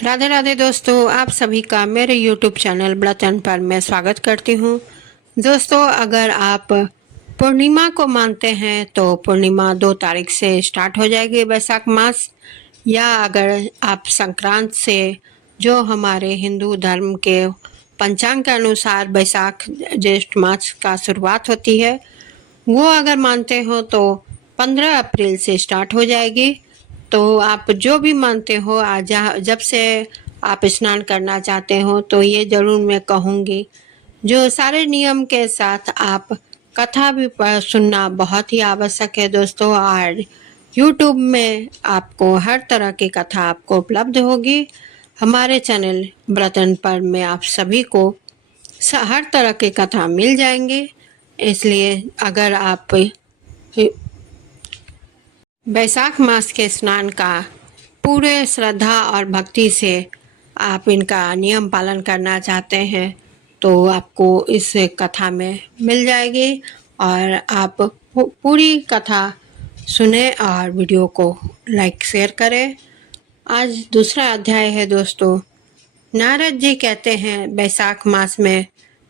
राधे राधे दोस्तों, आप सभी का मेरे YouTube चैनल ब्लतन पर मैं स्वागत करती हूँ। दोस्तों, अगर आप पूर्णिमा को मानते हैं तो पूर्णिमा 2 तारीख से स्टार्ट हो जाएगी वैशाख मास, या अगर आप संक्रांत से जो हमारे हिंदू धर्म के पंचांग के अनुसार वैशाख ज्येष्ठ मास का शुरुआत होती है वो अगर मानते हो तो 15 अप्रैल से स्टार्ट हो जाएगी। तो आप जो भी मानते हो आज जब से आप स्नान करना चाहते हो तो ये ज़रूर मैं कहूँगी, जो सारे नियम के साथ आप कथा भी सुनना बहुत ही आवश्यक है दोस्तों। और यूट्यूब में आपको हर तरह की कथा आपको उपलब्ध होगी। हमारे चैनल ब्रतन पर में आप सभी को हर तरह की कथा मिल जाएंगे। इसलिए अगर आप वैशाख मास के स्नान का पूरे श्रद्धा और भक्ति से आप इनका नियम पालन करना चाहते हैं तो आपको इस कथा में मिल जाएगी, और आप पूरी कथा सुने और वीडियो को लाइक शेयर करें। आज दूसरा अध्याय है दोस्तों। नारद जी कहते हैं, वैशाख मास में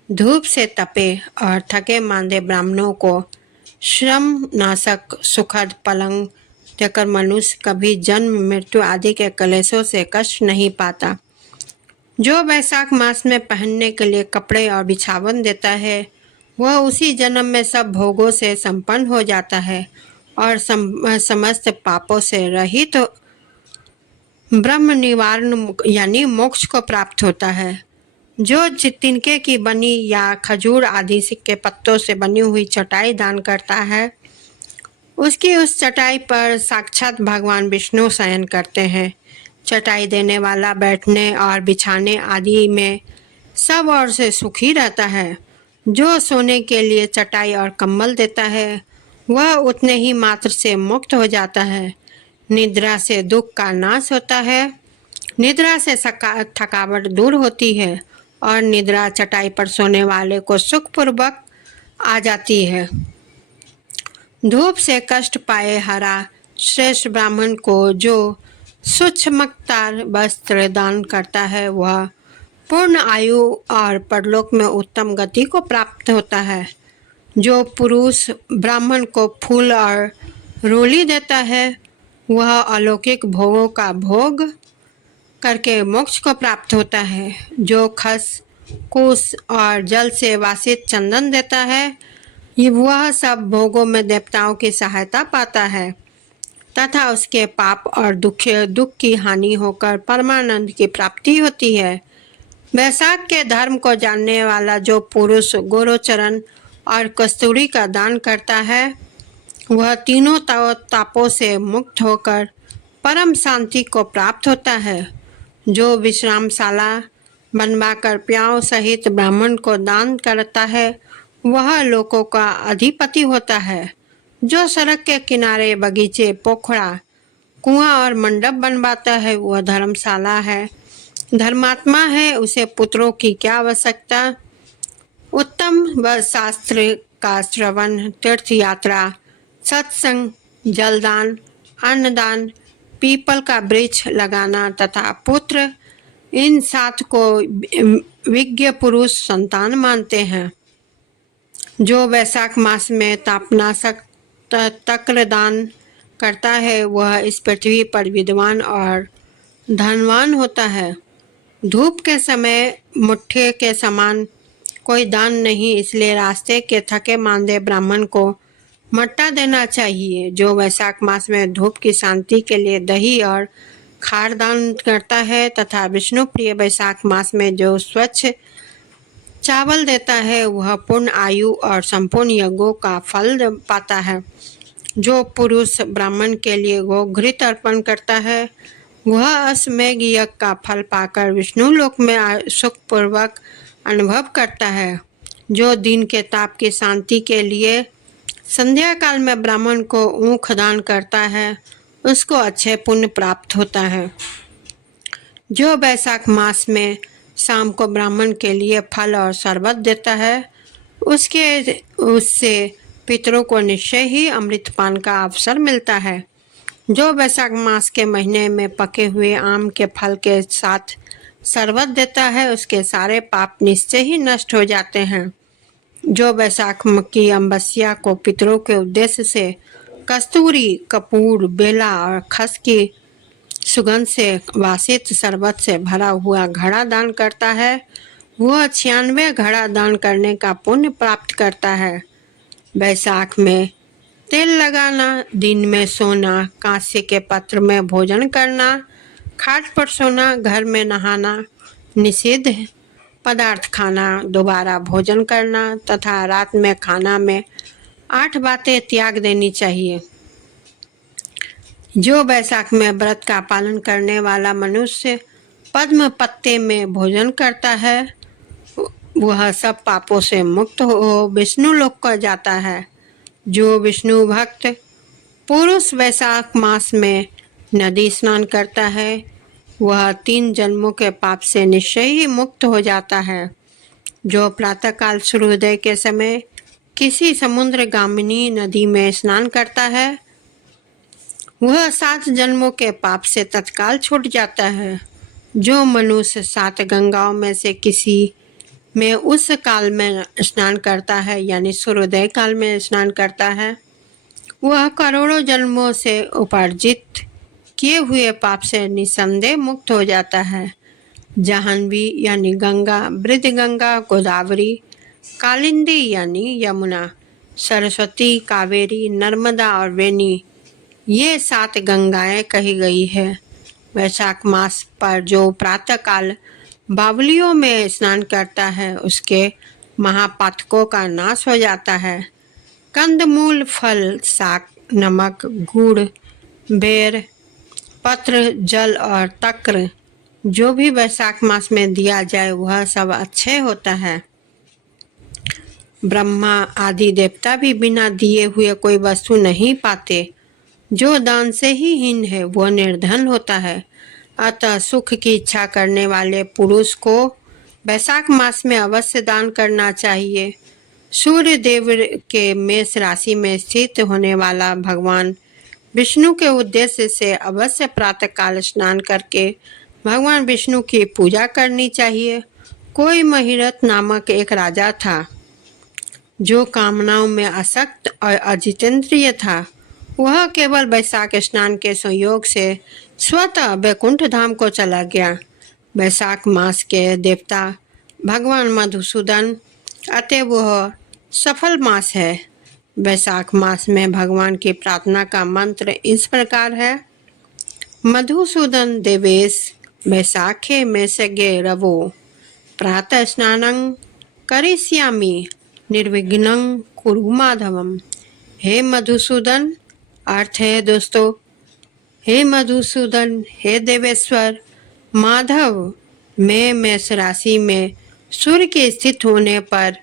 धूप से तपे और थके मांदे ब्राह्मणों को श्रम नाशक सुखद पलंग देकर मनुष्य कभी जन्म मृत्यु आदि के कलेशों से कष्ट नहीं पाता। जो वैशाख मास में पहनने के लिए कपड़े और बिछावन देता है वह उसी जन्म में सब भोगों से संपन्न हो जाता है और समस्त पापों से रहित ब्रह्म निवारण यानी मोक्ष को प्राप्त होता है। जो तिनके की बनी या खजूर आदि के पत्तों से बनी हुई चटाई दान करता है उसकी उस चटाई पर साक्षात भगवान विष्णु शयन करते हैं। चटाई देने वाला बैठने और बिछाने आदि में सब ओर से सुखी रहता है। जो सोने के लिए चटाई और कंबल देता है वह उतने ही मात्र से मुक्त हो जाता है। निद्रा से दुख का नाश होता है। निद्रा से थकावट दूर होती है और निद्रा चटाई पर सोने वाले को सुखपूर्वक आ जाती है। धूप से कष्ट पाए हरा श्रेष्ठ ब्राह्मण को जो सूक्ष्मतार वस्त्र दान करता है वह पूर्ण आयु और परलोक में उत्तम गति को प्राप्त होता है। जो पुरुष ब्राह्मण को फूल और रोली देता है वह अलौकिक भोगों का भोग करके मोक्ष को प्राप्त होता है। जो खस कुश और जल से वासित चंदन देता है वह सब भोगों में देवताओं की सहायता पाता है तथा उसके पाप और दुख की हानि होकर परमानंद की प्राप्ति होती है। वैशाख के धर्म को जानने वाला जो पुरुष गोरोचरण और कस्तूरी का दान करता है वह तीनों तापों से मुक्त होकर परम शांति को प्राप्त होता है। जो विश्रामशाला बनवाकर प्याओं सहित ब्राह्मण को दान करता है वह लोकों का अधिपति होता है। जो सड़क के किनारे बगीचे पोखरा कुआं और मंडप बनवाता है वह धर्मशाला है धर्मात्मा है, उसे पुत्रों की क्या आवश्यकता। उत्तम व शास्त्र का श्रवण, तीर्थ यात्रा, सत्संग, जलदान, अन्नदान, पीपल का वृक्ष लगाना तथा पुत्र, इन 7 को विज्ञ पुरुष संतान मानते हैं। जो वैशाख मास में तापनाशक तक्र दान करता है वह इस पृथ्वी पर विद्वान और धनवान होता है। धूप के समय मुट्ठी के समान कोई दान नहीं, इसलिए रास्ते के थके मांदे ब्राह्मण को मट्टा देना चाहिए। जो वैशाख मास में धूप की शांति के लिए दही और खार दान करता है तथा विष्णु प्रिय वैशाख मास में जो स्वच्छ चावल देता है वह पूर्ण आयु और संपूर्ण यज्ञों का फल पाता है। जो पुरुष ब्राह्मण के लिए गोघृत अर्पण करता है वह अश्वमेध यज्ञ का फल पाकर विष्णु लोक में सुखपूर्वक अनुभव करता है। जो दिन के ताप की शांति के लिए संध्या काल में ब्राह्मण को ऊख दान करता है उसको अच्छे पुण्य प्राप्त होता है। जो वैशाख मास में शाम को ब्राह्मण के लिए फल और शरबत देता है उससे पितरों को निश्चय ही अमृतपान का अवसर मिलता है। जो वैशाख मास के महीने में पके हुए आम के फल के साथ शरबत देता है उसके सारे पाप निश्चय ही नष्ट हो जाते हैं। जो वैशाख की अमावस्या को पितरों के उद्देश्य से कस्तूरी, कपूर, बेला और खस की सुगंध से वासित शरबत से भरा हुआ घड़ा दान करता है वह 96 घड़ा दान करने का पुण्य प्राप्त करता है। वैशाख में तेल लगाना, दिन में सोना, कांसे के पात्र में भोजन करना, खाट पर सोना, घर में नहाना, निषिद्ध पदार्थ खाना, दोबारा भोजन करना तथा रात में खाना में 8 बातें त्याग देनी चाहिए। जो वैशाख में व्रत का पालन करने वाला मनुष्य पद्म पत्ते में भोजन करता है वह सब पापों से मुक्त हो विष्णु लोक को जाता है। जो विष्णु भक्त पुरुष वैशाख मास में नदी स्नान करता है वह 3 जन्मों के पाप से निश्चय ही मुक्त हो जाता है। जो प्रातःकाल सूर्योदय के समय किसी समुद्र गामिनी नदी में स्नान करता है वह 7 जन्मों के पाप से तत्काल छूट जाता है। जो मनुष्य 7 गंगाओं में से किसी में उस काल में स्नान करता है यानी सूर्योदय काल में स्नान करता है वह करोड़ों जन्मों से उपार्जित किए हुए पाप से निसंदेह मुक्त हो जाता है। जाह्नवी यानी गंगा, बृद्धगंगा, गोदावरी, कालिंदी यानी यमुना, सरस्वती, कावेरी, नर्मदा और वेणी ये 7 गंगाएं कही गई है। वैशाख मास पर जो प्रातःकाल बावलियों में स्नान करता है उसके महापातकों का नाश हो जाता है। कंदमूल, फल, शाक, नमक, गुड़, बेर, पत्र, जल और तक्र जो भी वैशाख मास में दिया जाए वह सब अच्छे होता है। ब्रह्मा आदि देवता भी बिना दिए हुए कोई वस्तु नहीं पाते। जो दान से ही हीन है वह निर्धन होता है। अतः सुख की इच्छा करने वाले पुरुष को वैशाख मास में अवश्य दान करना चाहिए। सूर्य देव के मेष राशि में स्थित होने वाला भगवान विष्णु के उद्देश्य से अवश्य प्रातःकाल स्नान करके भगवान विष्णु की पूजा करनी चाहिए। कोई महिरथ नामक एक राजा था जो कामनाओं में आसक्त और अजितेंद्रिय था। वह केवल वैशाख स्नान के संयोग से स्वतः वैकुंठ धाम को चला गया। वैशाख मास के देवता भगवान मधुसूदन अतः वह सफल मास है। वैशाख मास में भगवान की प्रार्थना का मंत्र इस प्रकार है। मधुसूदन देवेश वैशाखे मेषगे रवो प्रातः स्नानं करिष्यामि निर्विघ्नं कुरु माधवम। हे मधुसूदन, अर्थ है दोस्तों, हे मधुसूदन, हे देवेश्वर माधव, मैं मेष राशि में सूर्य के स्थित होने पर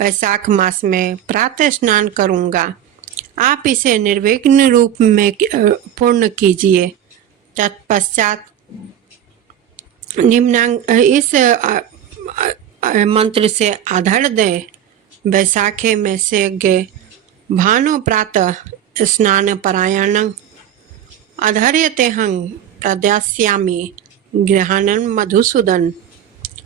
वैशाख मास में प्रातः स्नान करूंगा। आप इसे निर्विघ्न रूप में पूर्ण कीजिए। तत्पश्चात निम्नांक इस मंत्र से आधार दें। वैशाखे में से गे भानु प्रातः स्नान परायणं अधर्यतेहं प्रदास्यामि गृहाणं मधुसूदन।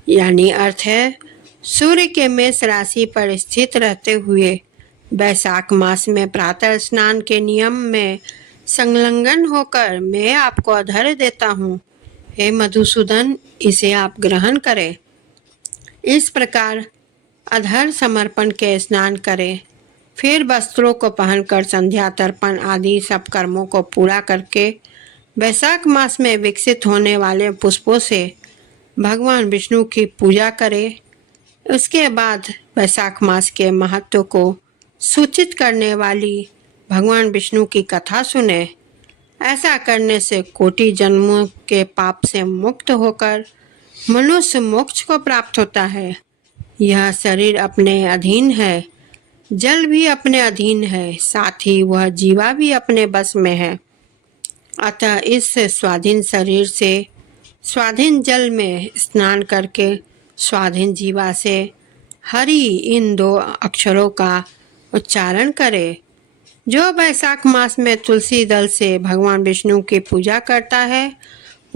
यानी अर्थ है सूर्य के मेष राशि पर स्थित रहते हुए वैशाख मास में प्रातः स्नान के नियम में संलग्न होकर मैं आपको अधर्य देता हूँ। हे मधुसूदन, इसे आप ग्रहण करें। इस प्रकार अधर समर्पण के स्नान करें। फिर वस्त्रों को पहनकर संध्या तर्पण आदि सब कर्मों को पूरा करके वैशाख मास में विकसित होने वाले पुष्पों से भगवान विष्णु की पूजा करें। उसके बाद वैशाख मास के महत्व को सूचित करने वाली भगवान विष्णु की कथा सुने। ऐसा करने से कोटि जन्मों के पाप से मुक्त होकर मनुष्य मोक्ष को प्राप्त होता है। यह शरीर अपने अधीन है, जल भी अपने अधीन है, साथ ही वह जीवा भी अपने बस में है। अतः इस स्वाधीन शरीर से स्वाधीन जल में स्नान करके स्वाधीन जीवा से हरि इन 2 अक्षरों का उच्चारण करें। जो वैशाख मास में तुलसी दल से भगवान विष्णु की पूजा करता है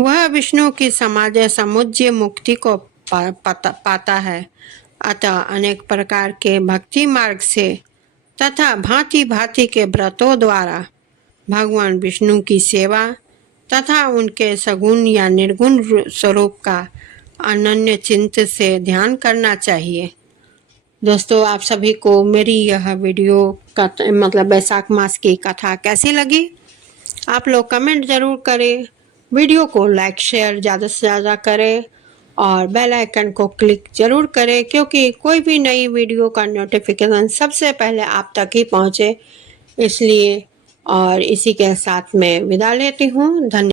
वह विष्णु की समुज्य मुक्ति को पाता है। अतः अनेक प्रकार के भक्ति मार्ग से तथा भांति भांति के व्रतों द्वारा भगवान विष्णु की सेवा तथा उनके सगुण या निर्गुण स्वरूप का अनन्य चिंत से ध्यान करना चाहिए। दोस्तों, आप सभी को मेरी यह वीडियो का मतलब वैशाख मास की कथा कैसी लगी? आप लोग कमेंट ज़रूर करें, वीडियो को लाइक शेयर ज़्यादा से ज़्यादा करें और बेल आइकन को क्लिक ज़रूर करें, क्योंकि कोई भी नई वीडियो का नोटिफिकेशन सबसे पहले आप तक ही पहुँचे। इसलिए और इसी के साथ मैं विदा लेती हूँ। धन्यवाद।